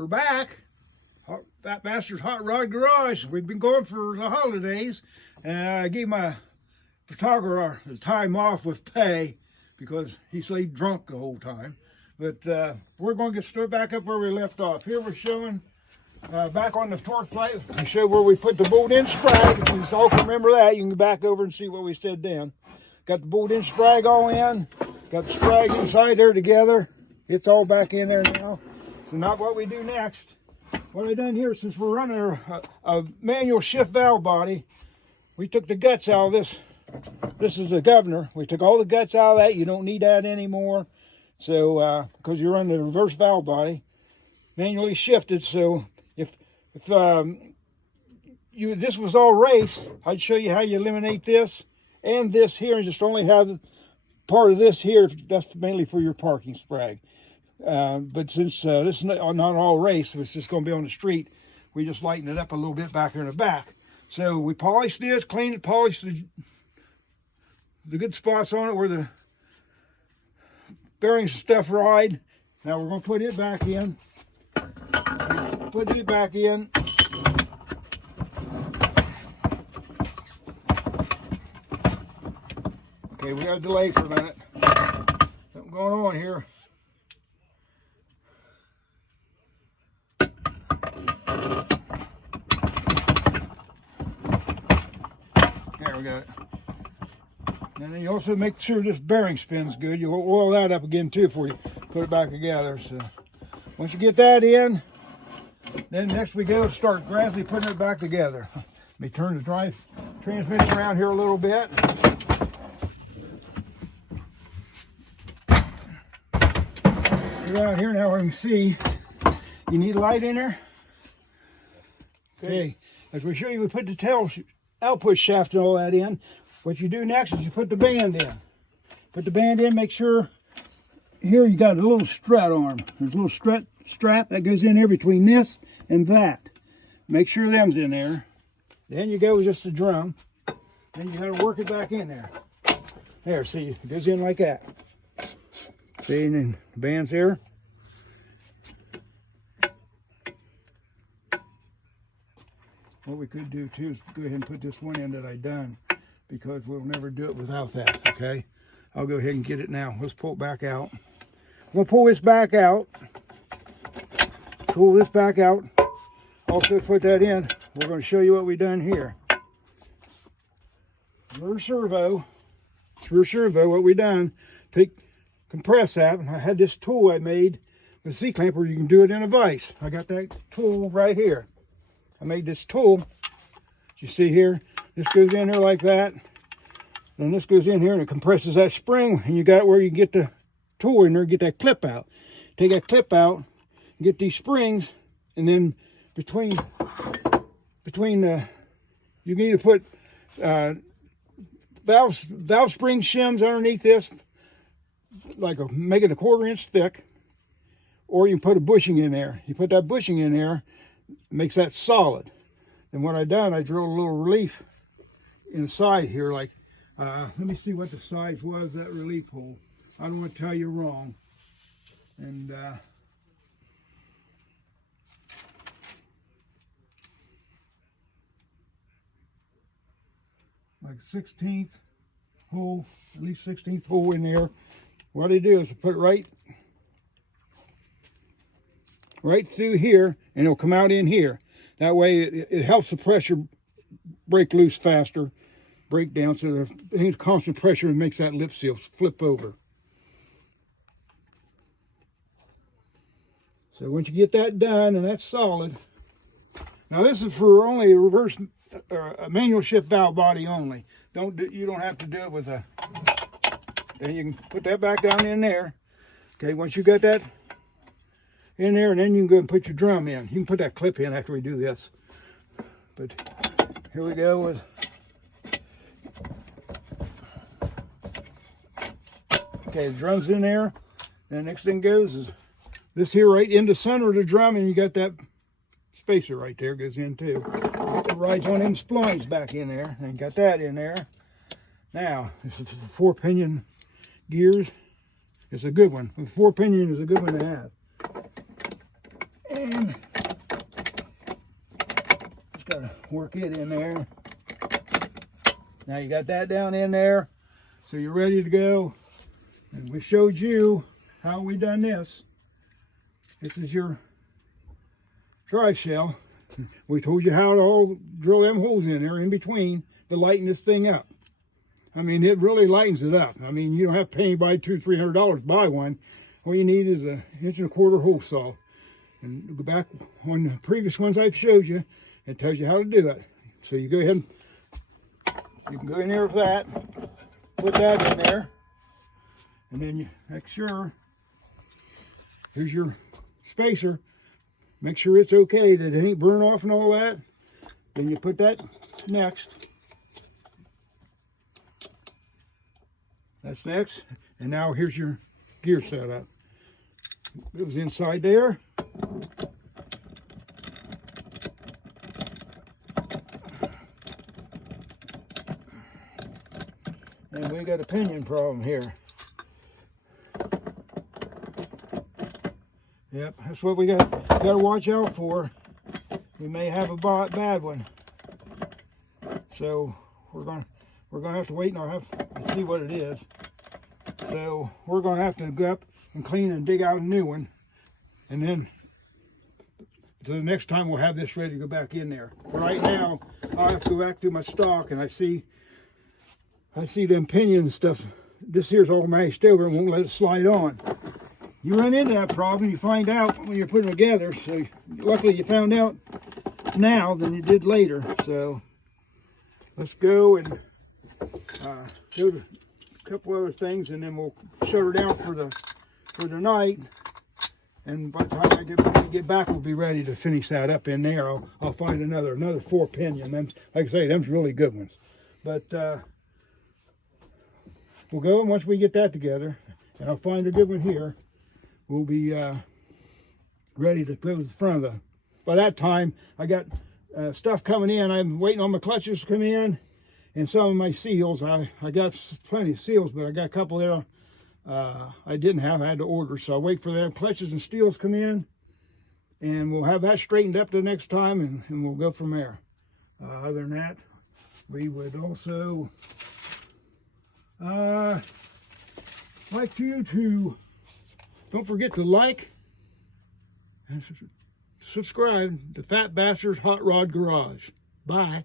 We're back. Fat Bastard's Hot Rod Garage. We've been going for the holidays, and I gave my photographer the time off with pay because he stayed drunk the whole time. But we're going to get started back up where we left off. Here we're showing back on the Torqueflite. We show where we put the bolt-in sprag. If you all can remember that, you can go back over and see what we said then. Got the bolt-in sprag all in. Got the sprag inside there together. It's all back in there now. So not what we do next. What I done here, since we're running a manual shift valve body, we took the guts out of this. This is the governor. We took all the guts out of that. You don't need that anymore. So, because you're running the reverse valve body, manually shifted. So if this was all race, I'd show you how you eliminate this and this here, and just only have part of this here. That's mainly for your parking sprag. But since this is not all race, it's just going to be on the street, we just lighten it up a little bit back here in the back. So we polished this, cleaned it, polished the good spots on it where the bearings and stuff ride. Now we're going to put it back in. Put it back in. Okay, we got a delay for a minute. Something going on here. There we got it. And then you also make sure this bearing spins good. You'll oil that up again too before you put it back together. So once you get that in, then next we go start gradually putting it back together. Let me turn the drive transmission around here a little bit. Around here now, we can see you need a light in there. Okay, as we show you, we put the tail output shaft and all that in. What you do next is you put the band in. Put the band in, make sure here you got a little strut arm. There's a little strap that goes in here between this and that. Make sure them's in there. Then you go with just the drum. Then you got to work it back in there. There, see, it goes in like that. See, and then the band's here. What we could do too is go ahead and put this one in that I done, because we'll never do it without that, okay? I'll go ahead and get it now. Let's pull it back out. We'll pull this back out. Pull this back out. Also put that in. We're going to show you what we done here. Rear servo, what we done, compress that. I had this tool I made with a C-clamper. You can do it in a vise. I got that tool right here. I made this tool. You see here, this goes in here like that. Then this goes in here and it compresses that spring, and you got where you can get the tool in there, get that clip out. Take that clip out, get these springs, and then between you can either put valve spring shims underneath this, make it a 1/4 inch thick, or you can put a bushing in there. You put that bushing in there, it makes that solid. And what I done, I drilled a little relief inside here, like let me see what the size was, that relief hole. I don't want to tell you wrong. And like 16th hole, at least 16th hole in there. What I do is I put right through here, and it'll come out in here. That way it helps the pressure break loose faster, break down, so there's constant pressure and makes that lip seal flip over. So once you get that done and that's solid, now this is for only a reverse a manual shift valve body only. You don't have to do it with a. Then you can put that back down in there. Okay, once you got that in there, and then you can go and put your drum in. You can put that clip in after we do this. But here we go with. Okay, the drum's in there. And the next thing goes is this here right in the center of the drum, and you got that spacer right there, goes in too. It rides on them splines back in there, and got that in there. Now, this is the 4-pinion gears. It's a good one. The 4-pinion is a good one to have. And just got to work it in there. Now you got that down in there, so you're ready to go. And we showed you how we done this. This is your dry shell. We told you how to all drill them holes in there in between to lighten this thing up. I mean, it really lightens it up. I mean, you don't have to pay anybody $200-300 to buy one. All you need is an 1.25-inch hole saw. And go back on the previous ones I've showed you, it tells you how to do it. So you go ahead and you can go in there with that, put that in there, and then you make sure, here's your spacer. Make sure it's okay, that it ain't burn off and all that. Then you put that next. That's next. And now here's your gear setup. It was inside there. And we got a pinion problem here. Yep, that's what we got to watch out for. We may have a bad one. So we're gonna have to wait and I'll have to see what it is. So we're gonna have to go up and clean and dig out a new one, and then so the next time we'll have this ready to go back in there. For right now, I'll have to go back through my stock, and I see them pinion stuff. This here's all mashed over and won't let it slide on. You run into that problem, you find out when you're putting them together. So luckily you found out now than you did later. So let's go and do a couple other things, and then we'll shut her down for the night. And by the time I get back, we'll be ready to finish that up in there. I'll find another 4 pinion. Them, like I say, them's really good ones. But we'll go, and once we get that together, and I'll find a good one here, we'll be ready to put it in front of the. By that time, I got stuff coming in. I'm waiting on my clutches to come in, and some of my seals. I got plenty of seals, but I got a couple there I didn't have. I had to order, so I'll wait for them clutches and steels come in, and we'll have that straightened up the next time, and we'll go from there. Other than that, we would also like you to don't forget to like and subscribe to Fat Bastard's Hot Rod Garage. Bye.